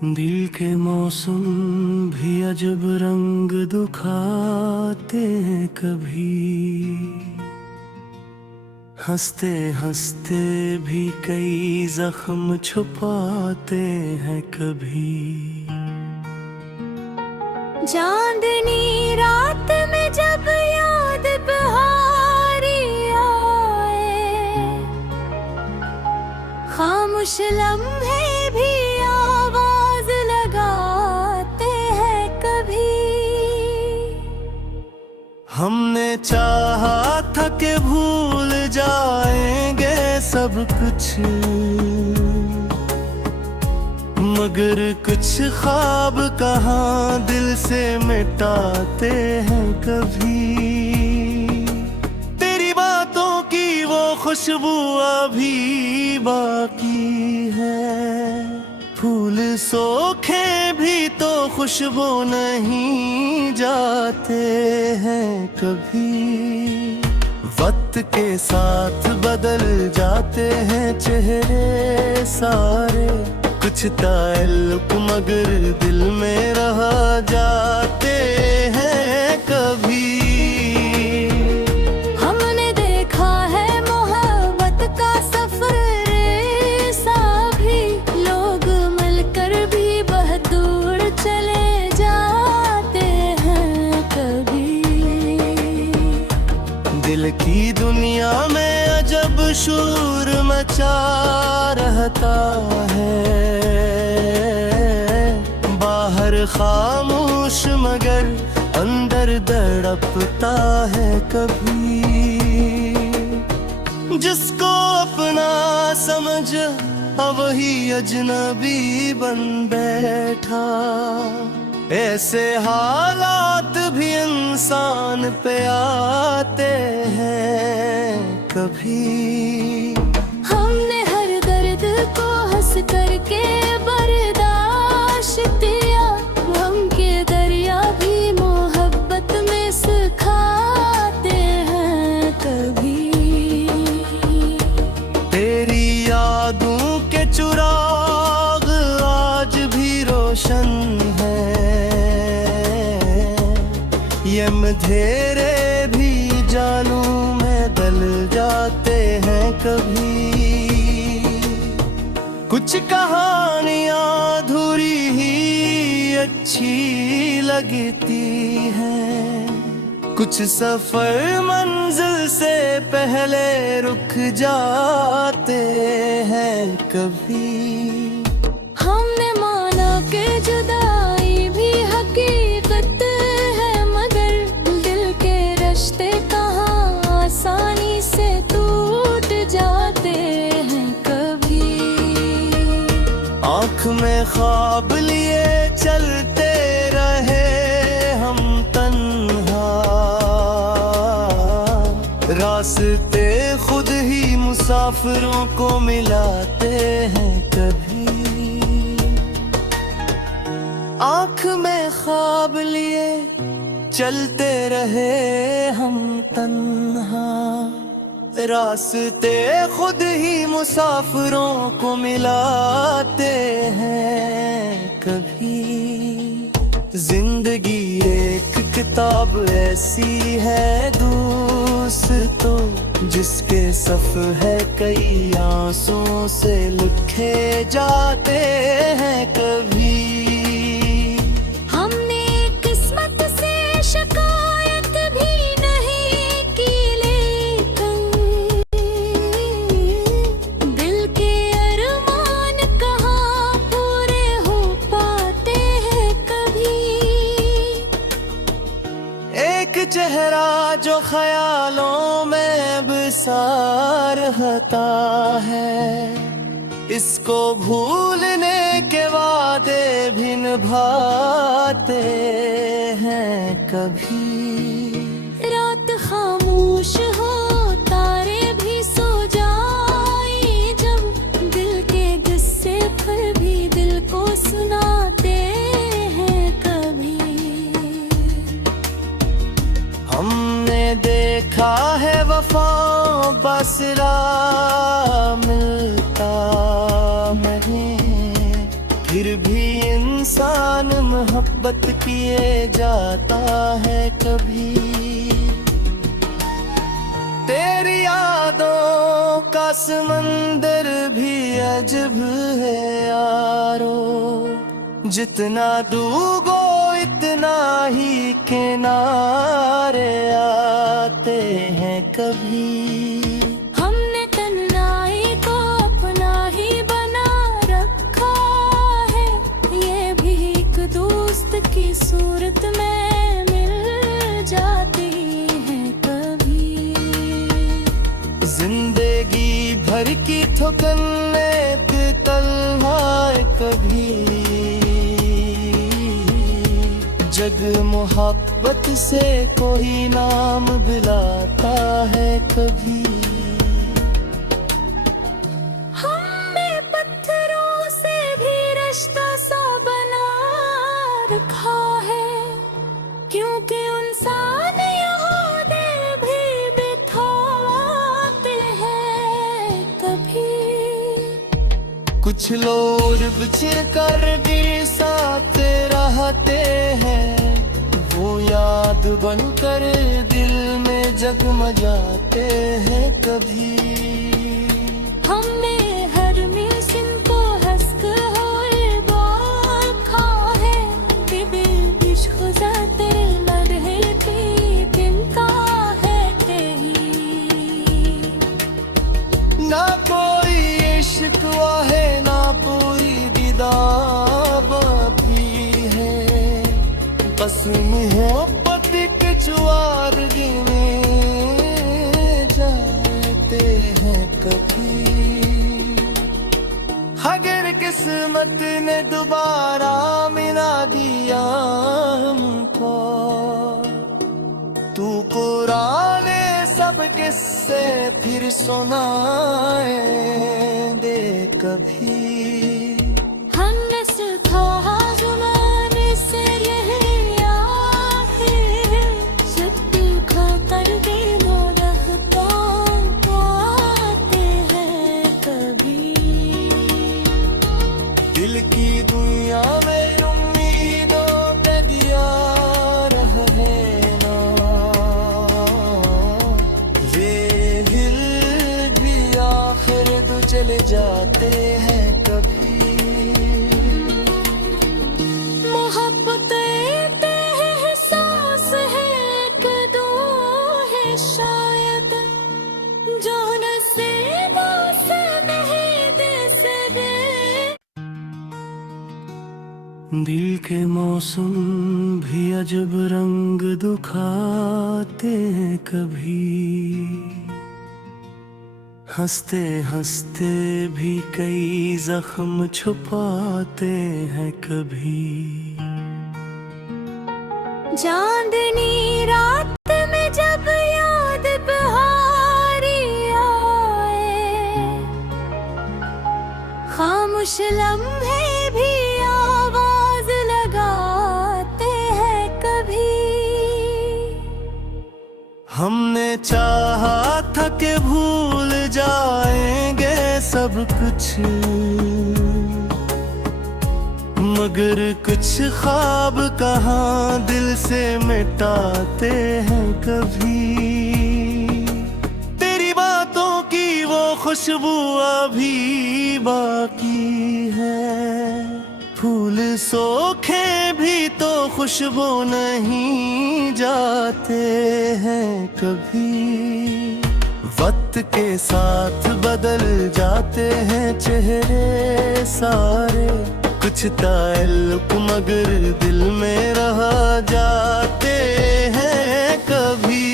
दिल के मौसम भी अजब रंग दिखाते हैं कभी, हंसते हंसते भी कई जख्म छुपाते हैं कभी। चांदनी रात में जब याद बहारी आए, खामोश लम्हे भी आवाज लगाते हैं कभी। हमने चाहा था कि भूल जाएंगे सब कुछ, मगर कुछ ख्वाब कहाँ दिल से मिटाते हैं कभी। तेरी बातों की वो खुशबू अभी बाकी है, फूल सूखे भी तो खुशबू नहीं जाते हैं कभी। वक्त के साथ बदल जाते हैं चेहरे सारे, कुछ ताल्लुक मगर दिल में रह जाते हैं कभी। हमने देखा है मोहब्बत का सफर ऐसा भी, लोग मिलकर भी बहुत दूर चले जाते हैं कभी। दिल की दुनिया में अजब शोर मचा रहता है, बाहर खामोश मगर अंदर धड़कता है कभी। जिसको अपना समझ वही अजनबी बन बैठा, ऐसे हालात भी इंसान पे आते हैं कभी। हमने हर दर्द को हंस करके बर्दाश्त किया, गम के दरिया भी मोहब्बत में सिखाते हैं कभी। तेरी यादों के चिराग आज भी रोशन है, ये अंधेरे भी जानू में दल जाते हैं कभी। कुछ कहानियां अधूरी ही अच्छी लगती हैं, कुछ सफर मंजिल से पहले रुक जाते हैं कभी। हमने माना कि जुदाई भी हकीकत है, मगर दिल के रिश्ते कहाँ आसानी से टूट जाते हैं कभी। आँख में ख्वाब लिए चलते रहे हम तन्हा, रास्ते खुद ही मुसाफिरों को मिलाते हैं कभी। आँख में ख्वाब लिए चलते रहे हम तन्हा, रास्ते खुद ही मुसाफिरों को मिलाते हैं कभी। जिंदगी एक किताब ऐसी है दोस्तों, जिसके सफ़हे कई आंसुओं से लिखे जाते हैं कभी। हमने किस्मत से शिकायत भी नहीं की, लेकिन दिल के अरमान कहाँ पूरे हो पाते हैं कभी। एक चेहरा जो ख्यालों में बसा रहता है, इसको भूलने के वादे भी निभाते हैं कभी। रात खामोश हो तारे भी सो जाए, जब दिल के गुस्से पर भी दिल को सुनाते हैं कभी। हमने देखा है वफाओं बसरा मिलता नहीं, फिर भी इंसान मोहब्बत किए जाता है कभी। तेरी यादों का समंदर भी अजब है यारो, जितना डूबो इतना ही किनारे आते हैं कभी। हमने तन्हाई को अपना ही बना रखा है, ये भी एक दोस्त की सूरत में मिल जाती है कभी। जिंदगी भर की ठुकने पे तन्हाई कभी, जग मोहब्बत से कोई नाम दिलाता है कभी। हमने पत्थरों से भी रिश्ता सा बना रखा है, क्योंकि इंसान यहाँ दिल भी बिठाते हैं कभी। कुछ लोग बिछड़ कर भी साथ रहते हैं, वो याद बनकर दिल में जगमगाते हैं कभी। हमने हर मिशन को हंसकर हर बार खा है, कि बिल्कुश खुदा तेरे लड़े थी चिंता है तेरी। ना कोई इश्क है ना कोई दीदार बाकी है, बस मोहब्बत के चुआर गिने जाते हैं कभी। अगर किस्मत ने दोबारा मिला दिया हमको, तू पुराने सब किस्से फिर सुनाए दे कभी। हमने सीखा ज़माने से यही आखिर, जब खा कर भी वो रहता पाते हैं कभी। दिल की दुनिया में उम्मीदों पे दिया रहे ना, ये दिल भी आखिर तो चले जाते हैं कभी। मोहब्बत एक एहसास है, एक दो है शायद, जो नसीबों से नहीं दे सकते। दिल के मौसम भी अजब रंग दिखाते हैं कभी, हंसते हंसते भी कई जख्म छुपाते हैं कभी। चांदनी रात में जब याद बहारी आए, खामोश लम्हे भी आवाज लगाते हैं कभी। हमने चाहा था कि भूल जाएंगे सब कुछ, मगर कुछ ख्वाब कहाँ दिल से मिटाते हैं कभी। तेरी बातों की वो खुशबू अभी बाकी है, फूल सूखे भी तो खुशबू नहीं जाते हैं कभी। वक्त के साथ बदल जाते हैं चेहरे सारे, कुछ ताल्लुक मगर दिल में रह जाते हैं कभी।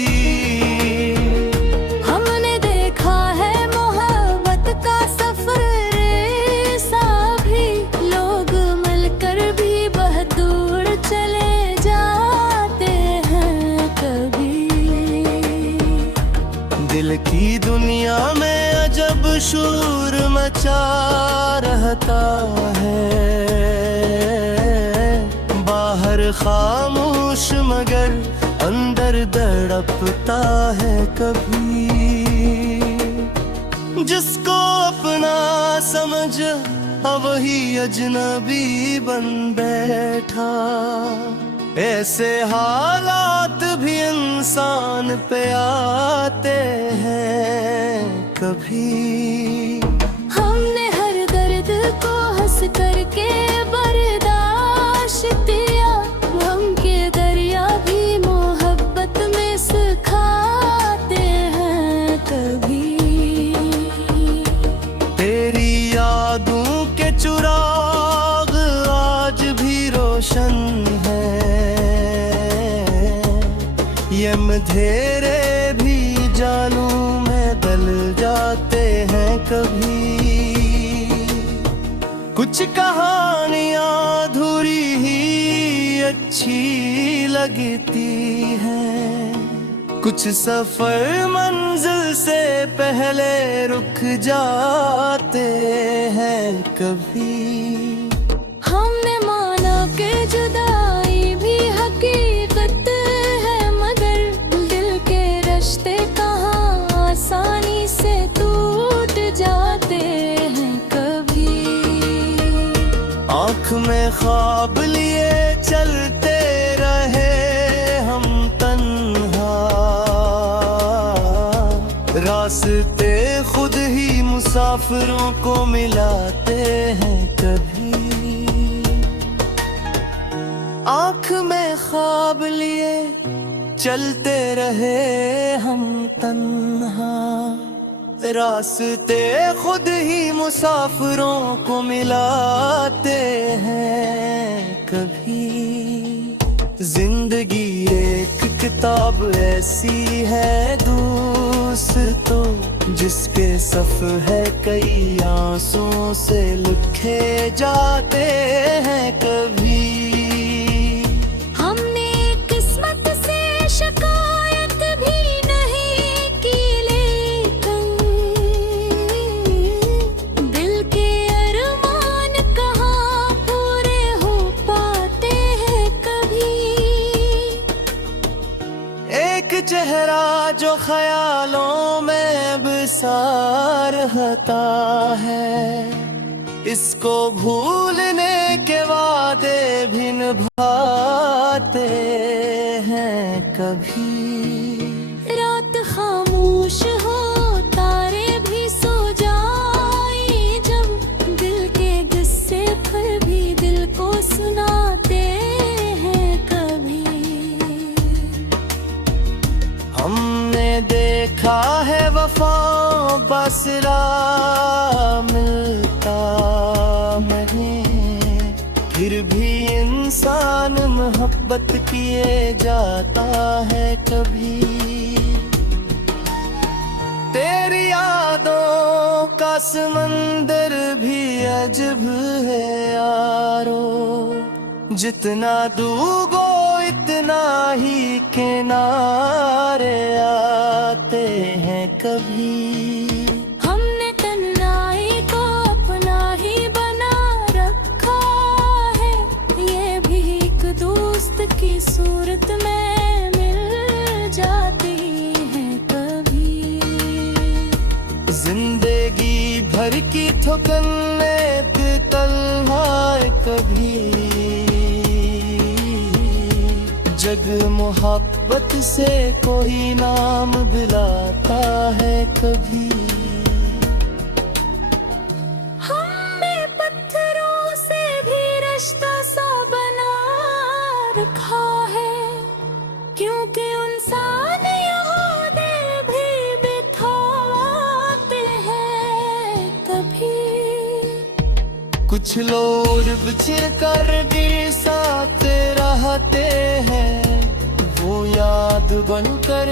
हमने देखा है मोहब्बत का सफर ऐसा भी, लोग मिलकर भी बहुत दूर चले जाते हैं कभी। दिल की दुनिया में अजब शोर मचा रहता है, बाहर खामोश मगर अंदर तड़पता है कभी। जिसको अपना समझ अब वही अजनबी बन बैठा। ऐसे हालात भी इंसान पे आते हैं कभी। हमने हर दर्द को हंस करके बर्दाश्त किया, गम के दरिया भी मोहब्बत में सिखाते हैं कभी। तेरी यादों के चिराग आज भी रोशन है, ये अंधेरे भी जानू में बदल जाते हैं कभी। कुछ कहानियां अधूरी ही अच्छी लगती हैं, कुछ सफर मंजिल से पहले रुक जाते हैं कभी। हमने माना कि जुदाई भी हकीकत है, मगर दिल के रिश्ते कहाँ आसानी से टूट जाते हैं कभी। आँख में ख्वाब लिए चलते रहे हम तन्हा, रास्ते खुद ही मुसाफिरों को मिलाते हैं कभी। आँख में ख्वाब लिए चलते रहे हम तन्हा, रास्ते खुद ही मुसाफिरों को मिलाते हैं कभी। जिंदगी एक किताब ऐसी है दोस्तों, जिसके सफ़े कई आंसुओं से लिखे जाते हैं कभी। हमने किस्मत से शिकायत भी नहीं की, लेकिन दिल के अरमान कहाँ पूरे हो पाते हैं कभी। एक चेहरा जो ख्यालों में बसा रहता है, इसको भूलने के वादे भी निभाते हैं कभी। रात खामोश हो तारे भी सो जाए, जब दिल के गुस्से पर भी दिल को सुनाते हैं कभी। हमने देखा है वफाओं बसरा मिलता नहीं, फिर भी इंसान मोहब्बत किए जाता है कभी। तेरी यादों का समंदर भी अजब है यारो, जितना डूबो इतना ही किनारे आते हैं कभी। हमने तन्हाई को अपना ही बना रखा है, ये भी एक दोस्त की सूरत में मिल जाती है कभी। जिंदगी भर की ठुकने पे तन्हाई कभी, जग मोहब्बत से कोई नाम दिलाता है कभी। हमने पत्थरों से भी रिश्ता सा बना रखा है, क्योंकि इंसान यहाँ दिल भी बिठाते हैं कभी। कुछ लोग बिछड़ कर भी साथ रहते हैं, वो याद बनकर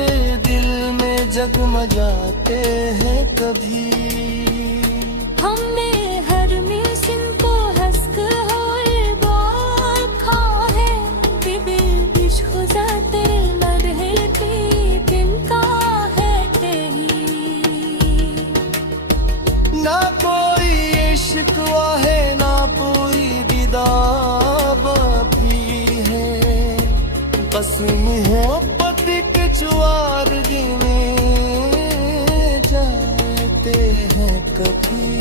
दिल में जगमगाते हैं कभी। हमने हर मिशन को हंसक होए बाखा है, बिबिश खुजाते लड़ती तिनका है कहीं। ना कोई इश्क है ना पूरी विदा बाकी है, बस मोहब्बत के चुआर गिने जाते हैं कभी।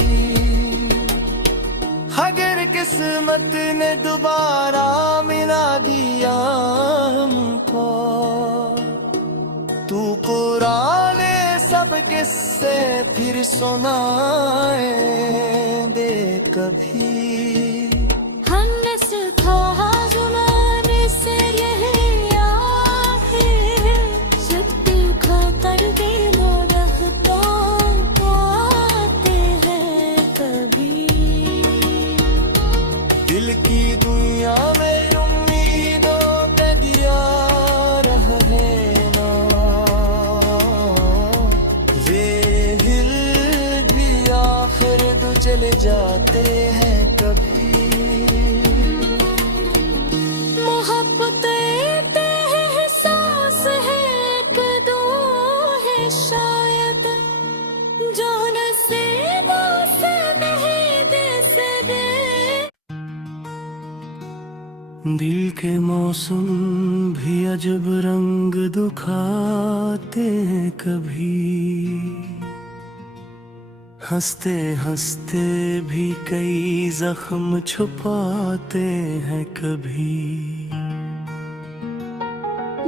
किस्मत ने दोबारा मिला दिया हमको। तू पुराने सब किस्से फिर सुनाए दे कभी। हमने सीखा ज़माने से यही आहे, जब खा कर भी नो रहता पाते हैं कभी। दिल की दुनिया में उम्मीदों का दिया रहे ना, ये दिल भी आखिर तो चले जाते हैं कभी। मोहब्बत एक एहसास है, एक दो है शायद, जो नसीबों से नहीं दे सके। दिल के मौसम भी अजब रंग दिखाते हैं कभी। हंसते हंसते भी कई जख्म छुपाते हैं कभी।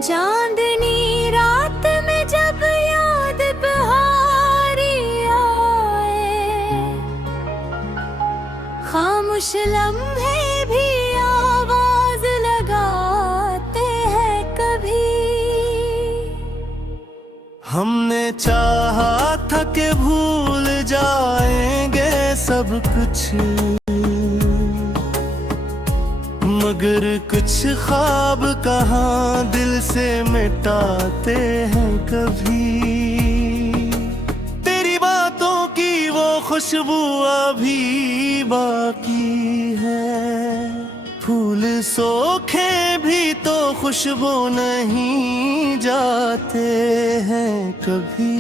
चांदनी रात में जब याद बहारी आए, खामोश लम्हे भी आवाज लगाते हैं कभी। हमने चाहा था कि भूल जाएंगे सब कुछ, मगर कुछ ख्वाब कहाँ दिल से मिटाते हैं कभी। तेरी बातों की वो खुशबू अभी बाकी है, फूल सोखे भी तो खुशबू नहीं जाते हैं कभी।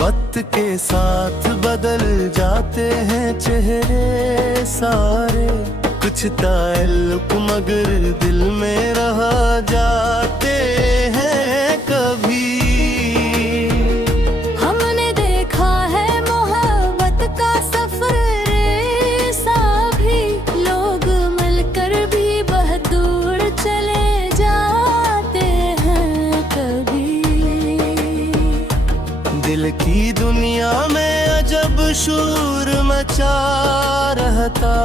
वक्त के साथ बदल जाते हैं चेहरे सारे, कुछ ताल्लुक मगर दिल में रह जाते हैं कभी। हमने देखा है मोहब्बत का सफर ऐसा भी, लोग मिलकर भी बहुत दूर चले जाते हैं कभी। दिल की दुनिया में अजब शोर मचा रहता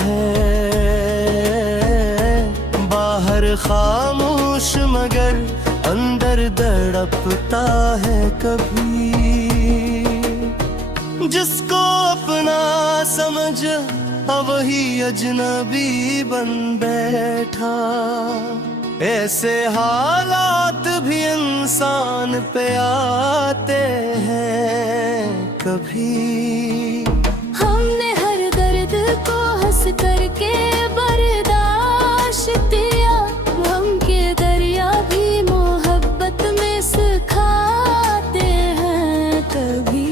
है, बाहर खामोश मगर अंदर धड़कता है कभी। जिसको अपना समझ वही अजनबी बन बैठा, ऐसे हालात भी इंसान पे आते हैं कभी। हमने हर दर्द को हंस करके बर्दाश्त किया, गम के दरिया भी मोहब्बत में सिखाते हैं कभी।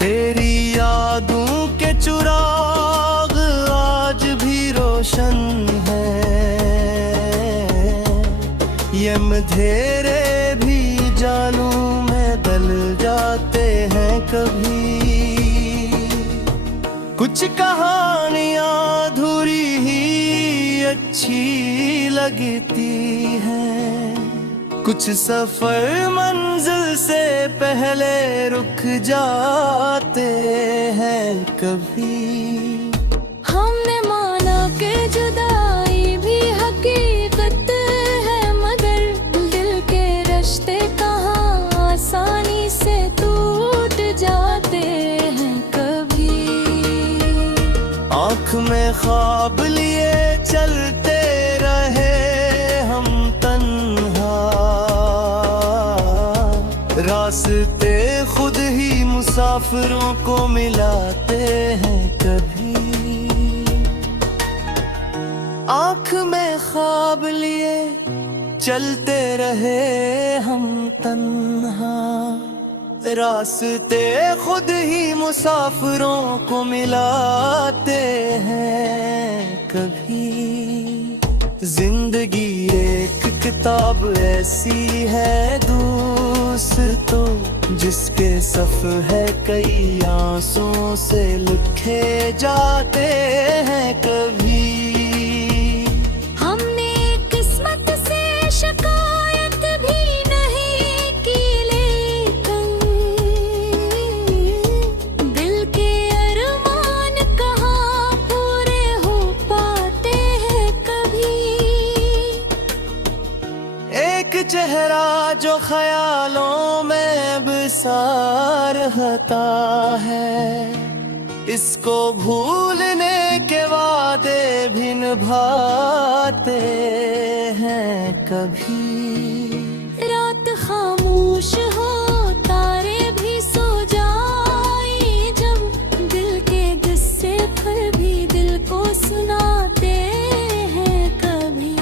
तेरी यादों के चिराग आज भी रोशन है, ये अंधेरे भी जानू में दल जाते हैं कभी। कुछ कहानियां अधूरी ही अच्छी लगती हैं, कुछ सफर मंजिल से पहले रुक जाते हैं कभी। हमने माना कि जुदाई भी हकीकत है, मगर दिल के रिश्ते कहाँ आसानी से टूट जाते हैं कभी। आँख में ख्वाब लिए चलते रहे हम तन्हा, रास्ते खुद ही मुसाफिरों को मिलाते हैं कभी। आँख में ख्वाब लिए चलते रहे हम तन्हा, रास्ते खुद ही मुसाफिरों को मिलाते हैं कभी। जिंदगी एक किताब किताब ऐसी है दोस्तों जिसके सफ़े कई आंसुओं से लिखे जाते हैं। कभी हमने किस्मत से शिकायत भी नहीं की, लेकिन दिल के अरमान कहाँ पूरे हो पाते हैं कभी। एक चेहरा जो ख्यालों में बसा रहता है, इसको भूलने के वादे भी निभाते हैं कभी। रात खामोश हो तारे भी सो जाए, जब दिल के किस्से फिर भी दिल को सुनाते हैं कभी।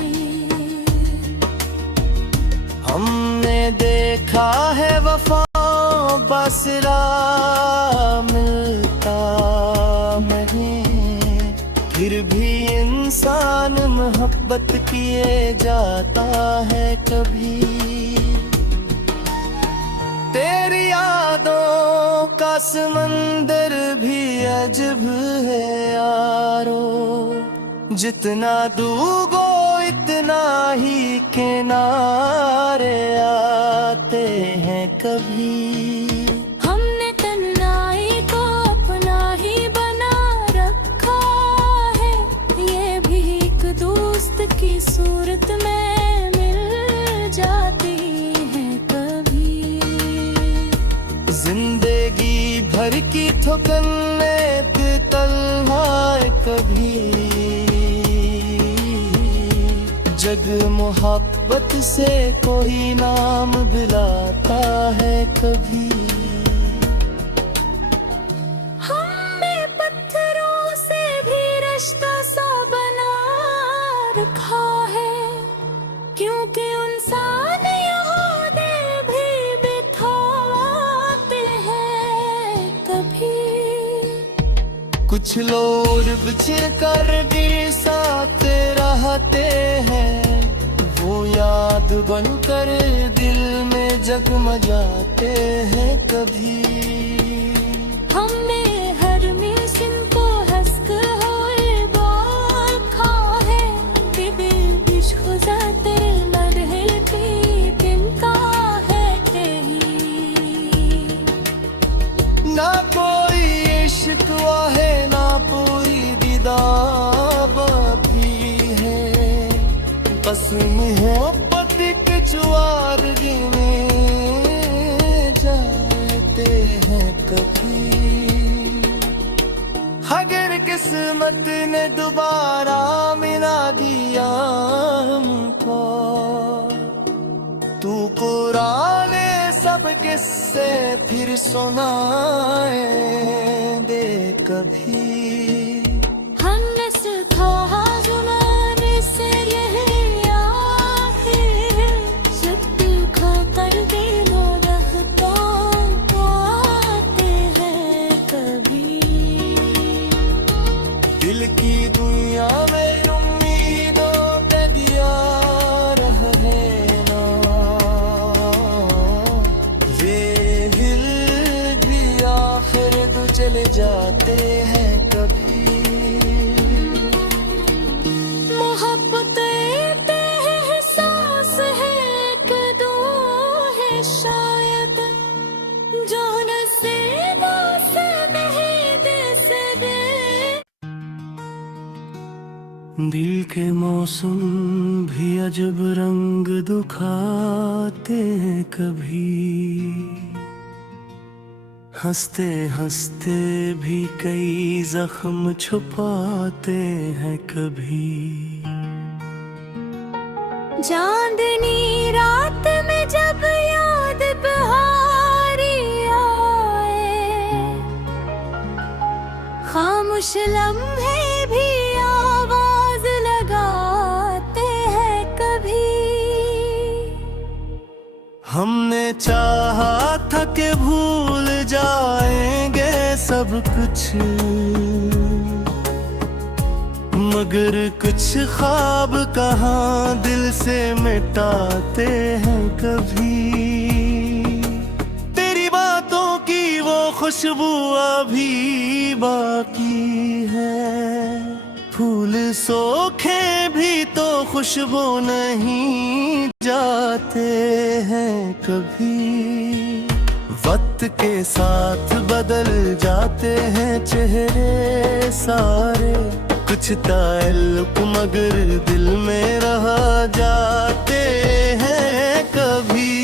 हमने देखा है वफा बसरा मिलता नहीं, फिर भी इंसान मोहब्बत किए जाता है कभी। तेरी यादों का समंदर भी अजब है यारो, जितना डूबो इतना ही किनारे आते हैं कभी। हमने तन्हाई को अपना ही बना रखा है, ये भी एक दोस्त की सूरत में मिल जाती है कभी। जिंदगी भर की ठुकने पे तन्हाई कभी, जग मोहब्बत से कोई नाम दिलाता है कभी। हमने पत्थरों से भी रिश्ता सा बना रखा है, क्योंकि इंसान यहाँ दिल भी बिठाते हैं कभी। कुछ लोग बिछड़ कर भी साथ रहते हैं, वो याद बनकर दिल में जगमगाते हैं कभी। हमने हर मिशन को हंसकर होए बाल खा है, कि बिल्कुश खुजाते मरहती तिनका है कहीं। ना कोई इश्क है ना पूरी दीदार है, बस मोहब्बत के चुआर गिने जाते हैं कभी। अगर किस्मत ने दोबारा मिला दिया हमको, तू पुराने सब किस्से फिर सुनाए दे कभी। हमने सीखा ज़माने से यही आखिर, जब दिल खो कर दिलों रहता पाते हैं कभी। दिल की दुनिया में उम्मीदों पे दिया रहे ना, ये दिल भी आखिर तो चले जाते हैं कभी। मोहब्बत एक एहसास है, एक दो है शायद, जो नसीबों से नहीं दे सकते। दिल के मौसम भी अजब रंग दिखाते हैं कभी, हंसते हंसते भी कई जख्म छुपाते हैं कभी। चांदनी रात में जब याद बहारी आए, खामोश लम्हे भी आवाज लगाते हैं कभी। हमने चाहा था कि भूल जाएंगे सब कुछ, मगर कुछ ख्वाब कहाँ दिल से मिटाते हैं कभी। तेरी बातों की वो खुशबू अभी बाकी है, फूल सोखे भी तो खुशबू नहीं जाते हैं कभी। वक्त के साथ बदल जाते हैं चेहरे सारे, कुछ ताल्लुक मगर दिल में रह जाते हैं कभी।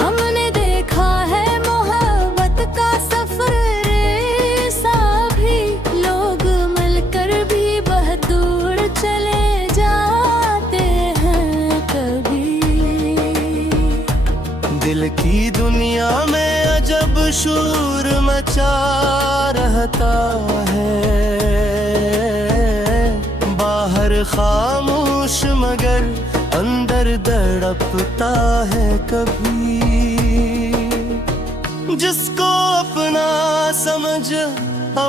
हमने देखा है मोहब्बत का सफर ऐसा भी, लोग मिलकर भी बहुत दूर चले जाते हैं कभी। दिल की दुनिया में अजब शोर मचा रहता है, बाहर खामोश मगर अंदर धड़कता है कभी। जिसको अपना समझ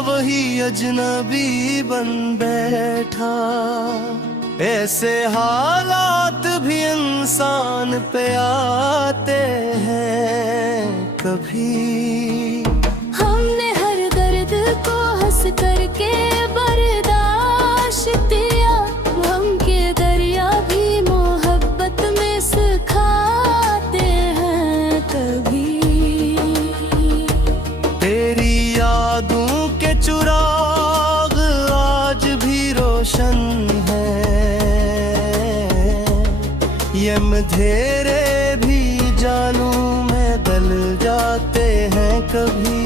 वही अजनबी बन बैठा, ऐसे हालात भी इंसान पे आते हैं कभी। हमने हर दर्द को हंस करके बर्दाश्त किया, गम के दरिया भी मोहब्बत में सिखाते हैं कभी। तेरी यादों के चिराग आज भी रोशन है, ये अंधेरे भी जानू में दल जाते हैं कभी।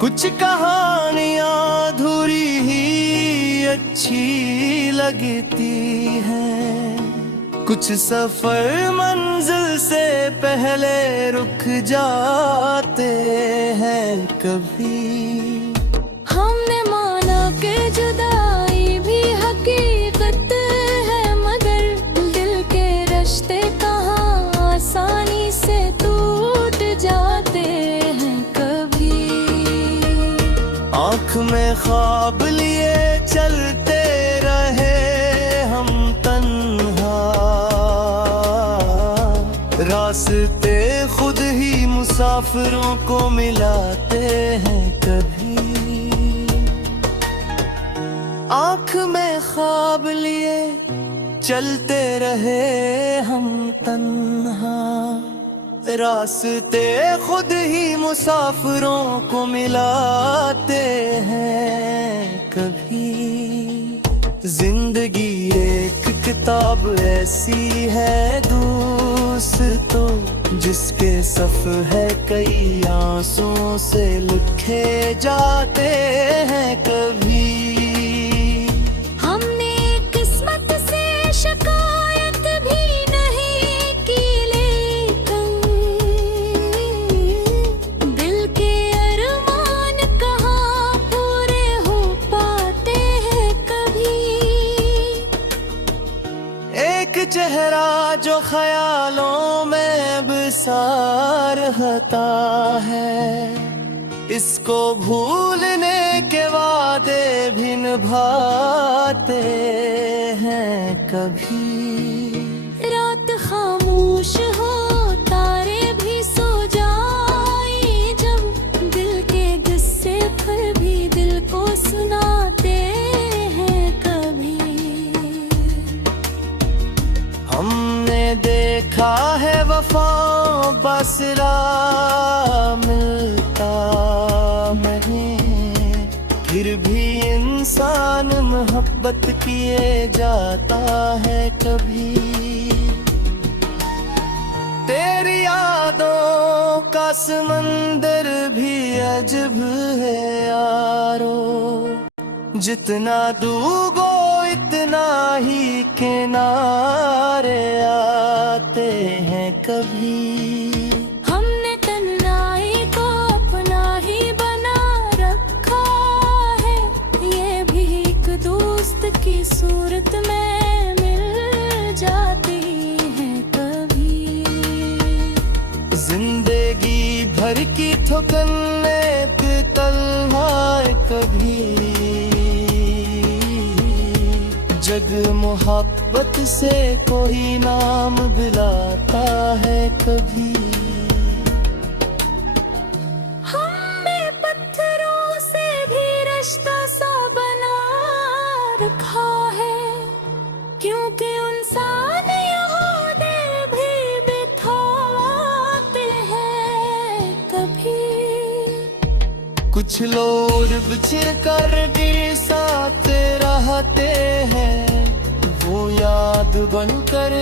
कुछ कहानियां अधूरी ही अच्छी लगती हैं, कुछ सफर मंजिल से पहले रुक जाते हैं कभी। हमने माना कि जुदाई भी हकीकत है, मगर दिल के रिश्ते कहाँ आसानी से टूट जाते हैं कभी। आँख में ख्वाब लिए चलते रहे हम तन्हा, रास्ते खुद ही मुसाफिरों को मिलाते हैं कभी। आँख में ख्वाब लिए चलते रहे हम तन्हा, रास्ते खुद ही मुसाफिरों को मिलाते हैं कभी। जिंदगी एक किताब ऐसी है दोस्तों, जिसके सफ़हे कई आंसुओं से लिखे जाते हैं कभी। हमने किस्मत से शिकायत भी नहीं की, लेकिन दिल के अरमान कहाँ पूरे हो पाते हैं कभी। एक चेहरा जो ख्यालों में बसा रहता है, इसको भूलने के वादे भी निभाते हैं कभी। रात खामोश हो तारे भी सो जाए, जब दिल के गुस्से पर भी दिल को सुनाते हैं कभी। हमने देखा है वफाओं बसरा मिलता नहीं, फिर भी इंसान मोहब्बत किए जाता है कभी। तेरी यादों का समंदर भी अजब है यारो, जितना डूबो इतना ही किनारे आते हैं कभी। हमने तन्हाई को अपना ही बना रखा है, ये भी एक दोस्त की सूरत में मिल जाती है कभी। जिंदगी भर की ठुकने पे तन्हाई कभी मोहब्बत से कोई नाम दिलाता है कभी। हमने पत्थरों से भी रिश्ता सा बना रखा है, क्योंकि इंसान यहाँ दिल भी बिठाते हैं कभी। कुछ लोग बिछड़ कर भी साथ रहते हैं, वो याद बनकर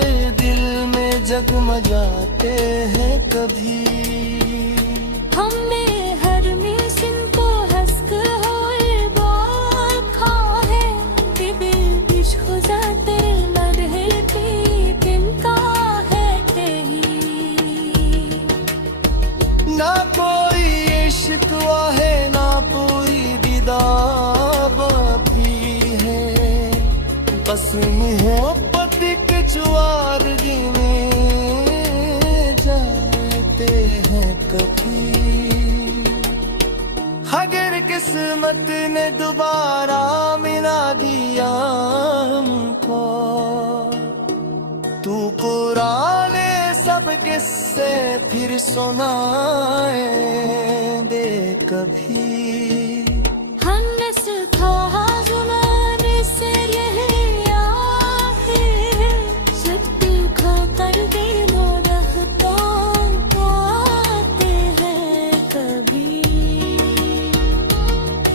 दिल में जगमगाते हैं कभी। हमने हर मिशन को हंसकर होए बाल खा है, कि बिच हो जाते लड़ती तिनका है कहीं। ना कोई इश्क है ना पूरी दीदाबापी है, बस मोहब्बत के चुआर गिने जाते हैं कभी। अगर किस्मत ने दोबारा मिला दिया हमको, तू पुराने सब किस्से फिर सुनाए दे कभी। हमने सीखा ज़माने से यही आहे, जब खा कर दिलों रहता पाते हैं कभी।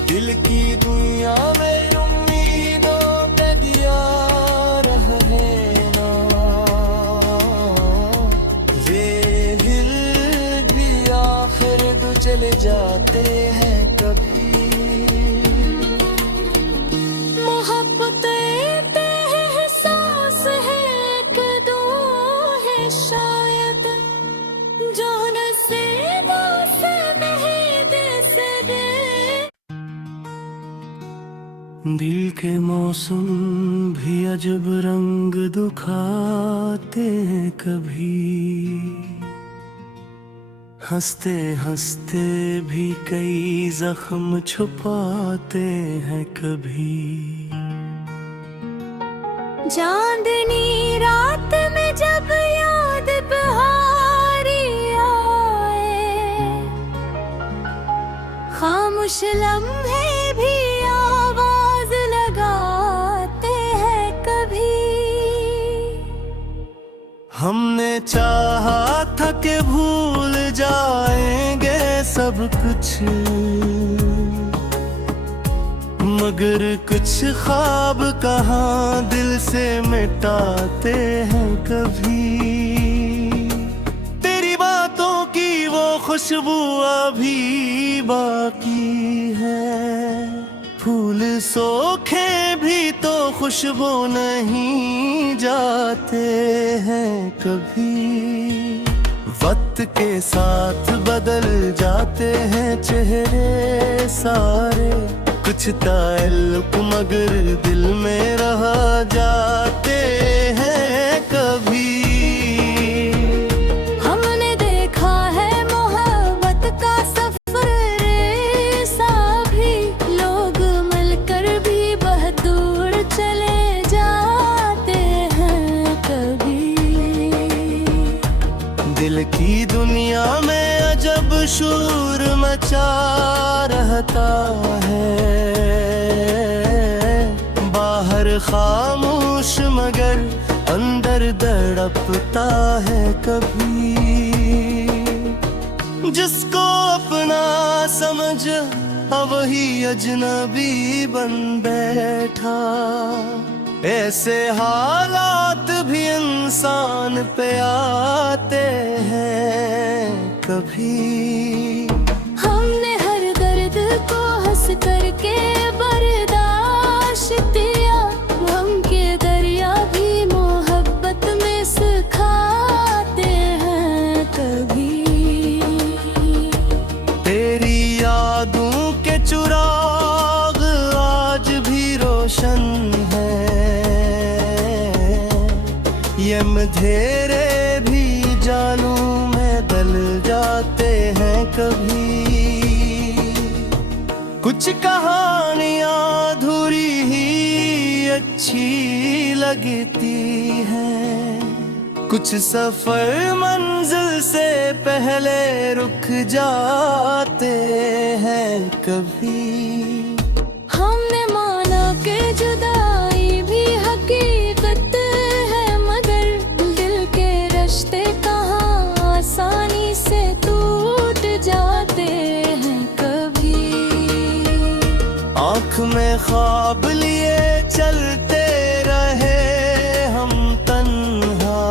दिल की दुनिया में उम्मीदों पे दिया रहे ना, ये दिल भी आखिर तो चले जाते हैं कभी। मोहब्बत एक एहसास है, एक दो है शायद, जो नसीबों से नहीं दे सके। दिल के मौसम भी अजब रंग दिखाते हैं कभी, हंसते हंसते भी कई जख्म छुपाते हैं कभी। चांदनी रात में जब याद बहारी आए, खामोश लम्हे भी आवाज लगाते हैं कभी। हमने चाहा था कि भूल जाएंगे सब कुछ, मगर कुछ ख्वाब कहाँ दिल से मिटाते हैं कभी। तेरी बातों की वो खुशबू अभी बाकी है, फूल सोखे भी तो खुशबू नहीं जाते हैं कभी। वक्त के साथ बदल जाते हैं चेहरे सारे, कुछ ताल्लुक मगर दिल में रह जाते हैं कभी। हमने देखा है मोहब्बत का सफर ऐसा भी, लोग मिलकर भी बहुत दूर चले जाते हैं कभी। दिल की दुनिया में अजब शोर मचा रहता है, बाहर खामोश मगर अंदर धड़कता है कभी। जिसको अपना समझ वही अजनबी बन बैठा, ऐसे हालात भी इंसान पे आते हैं कभी। हमने हर दर्द को हंस करके बर्दाश्त किया, गम के दरिया भी मोहब्बत में सिखाते हैं कभी। तेरी यादों के चिराग आज भी रोशन है, ये अंधेरे भी जानू में दल जाते हैं कभी। कुछ कहानियां अधूरी ही अच्छी लगती हैं। कुछ सफर मंजिल से पहले रुक जाते हैं कभी। हमने माना कि जुदाई भी हकीकत है, मगर दिल के रिश्ते कहाँ आसानी से टूट जाते हैं कभी। आँख में ख्वाब लिए चलते रहे हम तन्हा,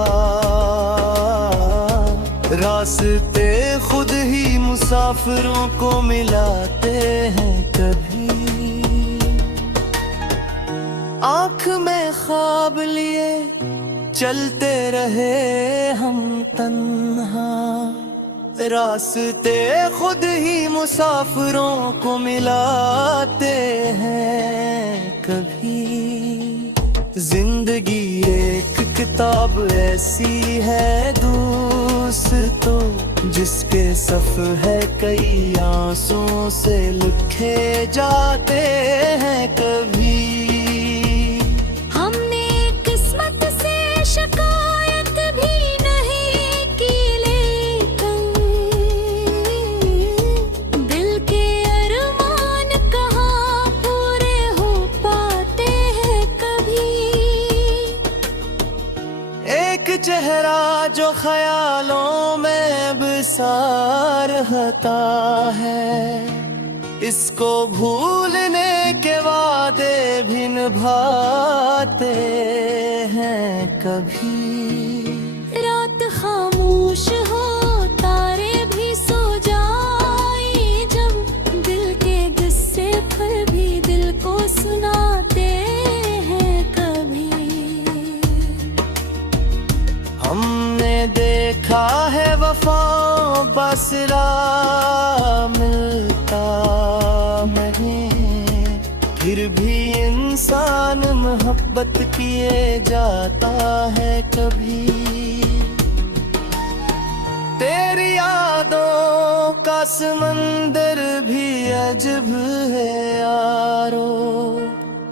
रास्ते खुद ही मुसाफिरों को मिलाते हैं कभी। आँख में ख्वाब लिए चलते रहे हम तन्हा, रास्ते खुद ही मुसाफिरों को मिलाते हैं कभी। जिंदगी एक किताब ऐसी है दोस्तों, जिसके सफ़हे कई आंसुओं से लिखे जाते हैं कभी। हमने किस्मत से शिकायत भी नहीं की, लेकिन दिल के अरमान कहाँ पूरे हो पाते हैं कभी। एक चेहरा जो ख्यालों में बसा रहता है, इसको भूलने के वादे भी निभाते हैं कभी। रात खामोश हो तारे भी सो जाए, जब दिल के गुस्से पर भी दिल को सुनाते हैं कभी। हमने देखा है वफाओं बसरा मिलता नहीं, फिर भी इंसान मोहब्बत किए जाता है कभी। तेरी यादों का समंदर भी अजब है यारो,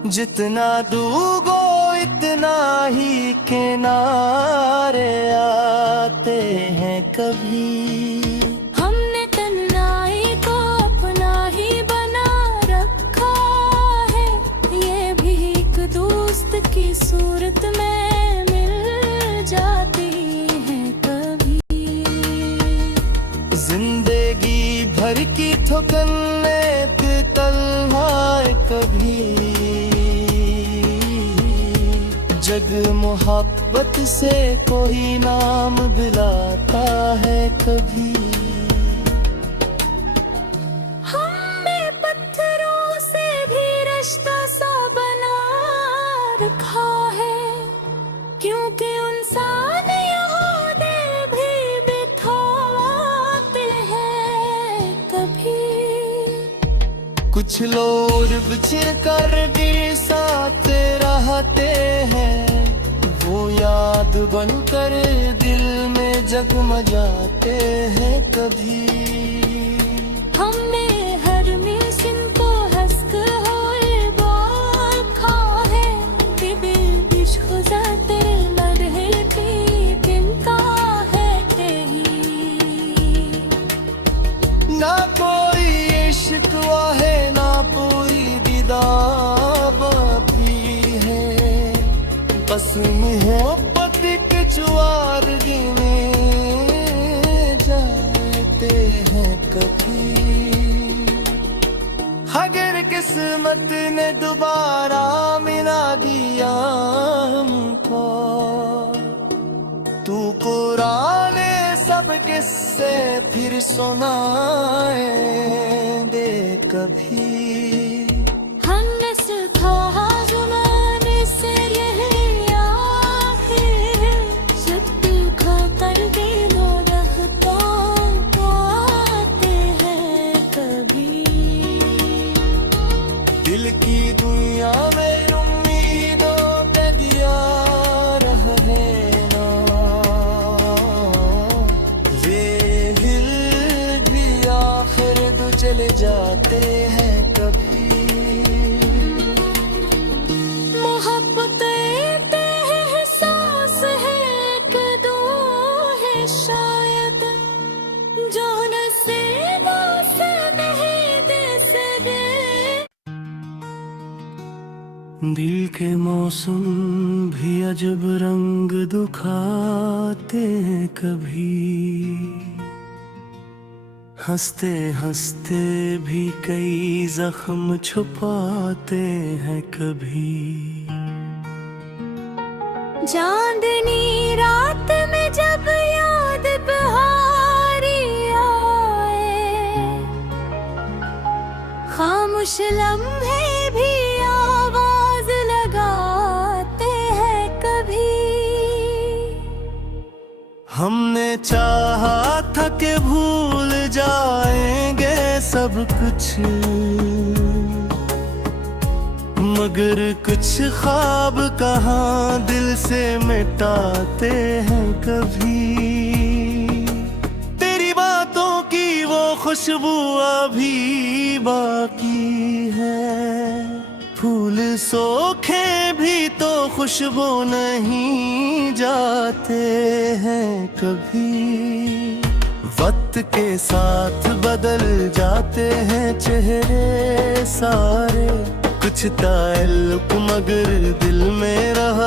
जितना डूबो इतना ही किनारे आते हैं कभी। हमने तन्हाई को अपना ही बना रखा है, ये भी एक दोस्त की सूरत में मिल जाती है कभी। जिंदगी भर की ठुकने पे तन्हाई कभी, जग मोहब्बत से कोई नाम दिलाता है कभी। हमने पत्थरों से भी रिश्ता सा बना रखा है, क्योंकि इंसान यहाँ दिल भी बिठाते हैं कभी। कुछ लोग बिछड़ कर भी साथ रहते हैं, वो याद बनकर दिल में जगमगाते हैं कभी। हमने हर मिशन को हंसकर होए बाखा है, कि बिच गुजरते लम्हे की चिंता है कहीं। ना कोई इश्क है ना पूरी दीदाबापी है, बस मोहब्बत के चुआर गिने जाते हैं कभी। अगर किस्मत ने दोबारा मिला दिया हमको, तू पुराने सब किस्से फिर सुनाए दे कभी। हमने सीखा ज़माने से यही आखिर, जब दिल खा कर दिलों रहता पाते हैं कभी। दिल की दुनिया में उम्मीदों पे दिया रहे ना, ये दिल भी आखिर तो चले जाते हैं कभी। मोहब्बत दिल के मौसम भी अजब रंग दिखाते हैं कभी, हंसते हंसते भी कई जख्म छुपाते हैं कभी। चांदनी रात में जब याद बहारी आए, खामोश लम्हे भी आवाज लगाते हैं कभी। हमने चाहा था कि भूल जाएंगे सब कुछ, मगर कुछ ख्वाब कहाँ दिल से मिटाते हैं कभी। तेरी बातों की वो खुशबू अभी बाकी है, फूल सूखे भी तो खुशबू नहीं जाते हैं कभी। वक्त के साथ बदल जाते हैं चेहरे सारे, कुछ ताल्लुक मगर दिल में रह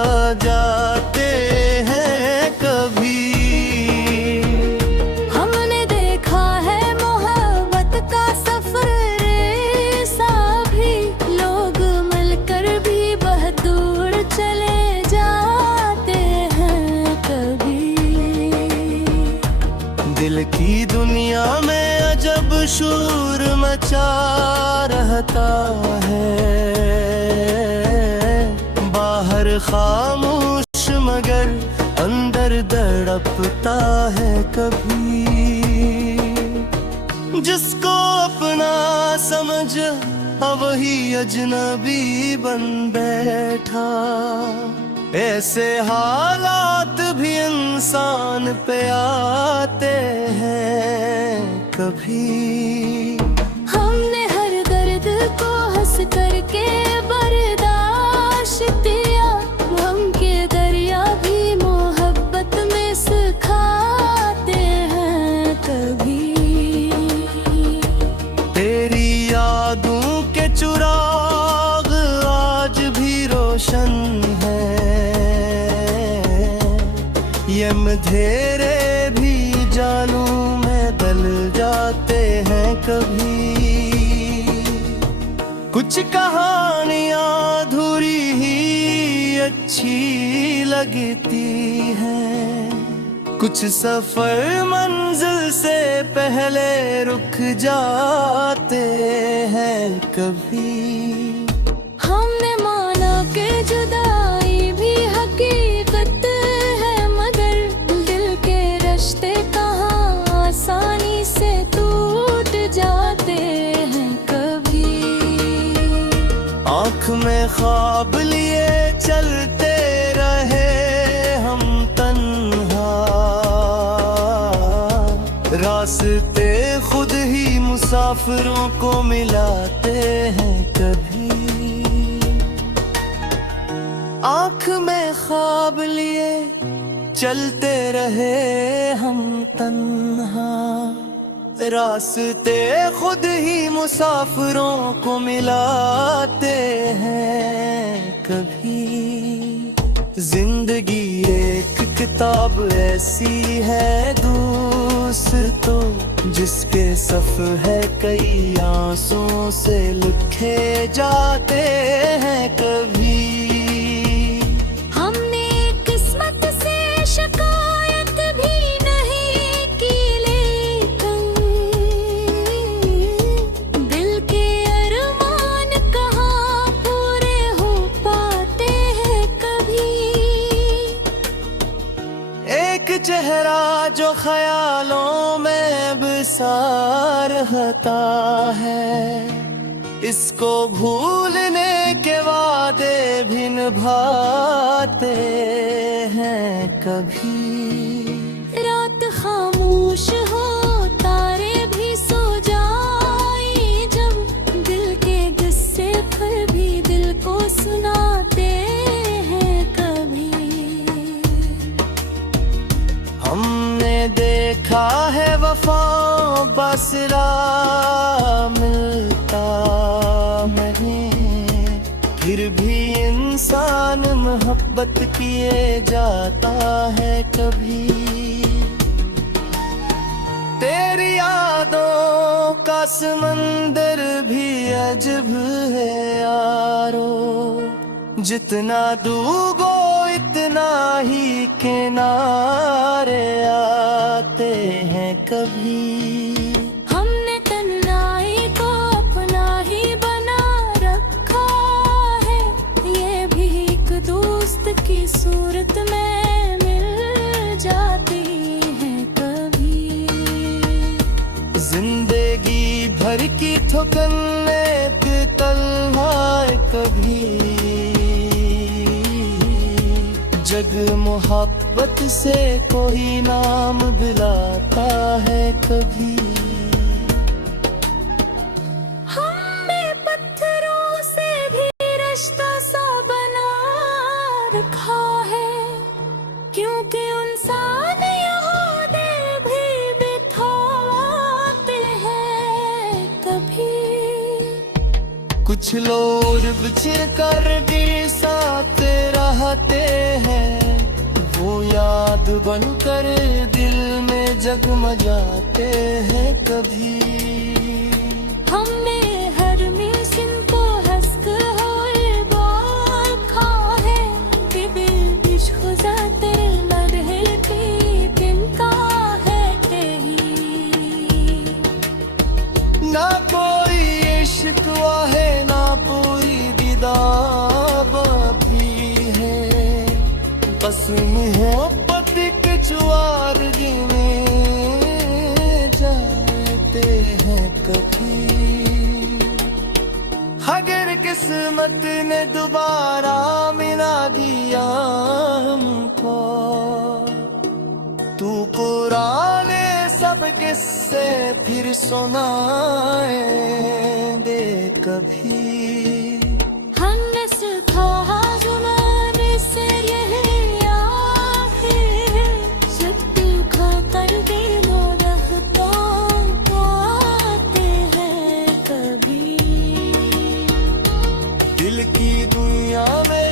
जाते हैं कभी। हमने देखा है मोहब्बत का सफर ऐसा भी, लोग मिलकर भी बहुत दूर चले जाते हैं कभी। दिल की दुनिया में अजब शोर मचा रहता है, बाहर खामोश मगर अंदर धड़कता है कभी। जिसको अपना समझ वही अजनबी बन बैठा, ऐसे हालात भी इंसान पे आते हैं कभी। हमने हर दर्द को हंस करके बर्दाश्त किया, गम के दरिया भी मोहब्बत में सिखाते हैं कभी। तेरी यादों के चिराग आज भी रोशन है, ये अंधेरे भी जालू में दल जाते हैं कभी। कुछ कहानियां अधूरी ही अच्छी लगती हैं, कुछ सफर मंजिल से पहले रुक जाते हैं कभी। हमने माना कि जुदाई भी हकीकत है, मगर दिल के रिश्ते कहाँ आसानी से टूट जाते हैं कभी। आँख में ख्वाब लिए चलते रहे हम तन्हा, रास्ते खुद ही मुसाफिरों को मिलाते हैं कभी। आँख में ख्वाब लिए चलते रहे हम तन्हा, रास्ते खुद ही मुसाफिरों को मिलाते हैं कभी। जिंदगी एक किताब ऐसी है दोस्तों, जिसके सफ़े कई आंसुओं से लिखे जाते हैं कभी। हमने किस्मत से शिकायत भी नहीं की, लेकिन दिल के अरमान कहाँ पूरे हो पाते हैं कभी। एक चेहरा जो ख्यालों में बसा रहता है, इसको भूलने के वादे भी निभाते हैं कभी। रात खामोश हो तारे भी सो जाए, जब दिल के गुस्से पर भी दिल को सुनाते हैं कभी। हमने देखा है वफाओं बसरा मिलता नहीं, फिर भी मोहब्बत किए जाता है कभी। तेरी यादों का समंदर भी अजब है यारो, जितना डूबो इतना ही किनारे आते हैं कभी। हमने तन्हाई को अपना ही बना रखा है, ये भी एक दोस्त की सूरत में मिल जाती है कभी। जिंदगी भर की ठुकने पे तन्हाई कभी, जग मोहब्बत से कोई नाम दिलाता है कभी। हमने पत्थरों से भी रिश्ता सा बना रखा है, क्योंकि इंसान यहाँ दिल भी बिठाते हैं कभी। कुछ लोग बिछड़ कर भी साथ रहते हैं, वो याद बनकर दिल में जगमगाते हैं कभी। हमने हर मिशन को हंसकर हर बार खा है, कि बिच गुजरते लड़ते तिनका है कहीं। ना कोई इश्क है ना पूरी दीदार बाकी है, बस मोहब्बत के चुआर गिने जाते हैं कभी। अगर किस्मत ने दोबारा मिला दिया हमको, तू पुराने सब किस्से फिर सुनाए दे कभी। हमने सीखा ज़माने से यही आखिर है, जब दिल खा कर दिलों रहता पाते हैं कभी। दिल की दुनिया में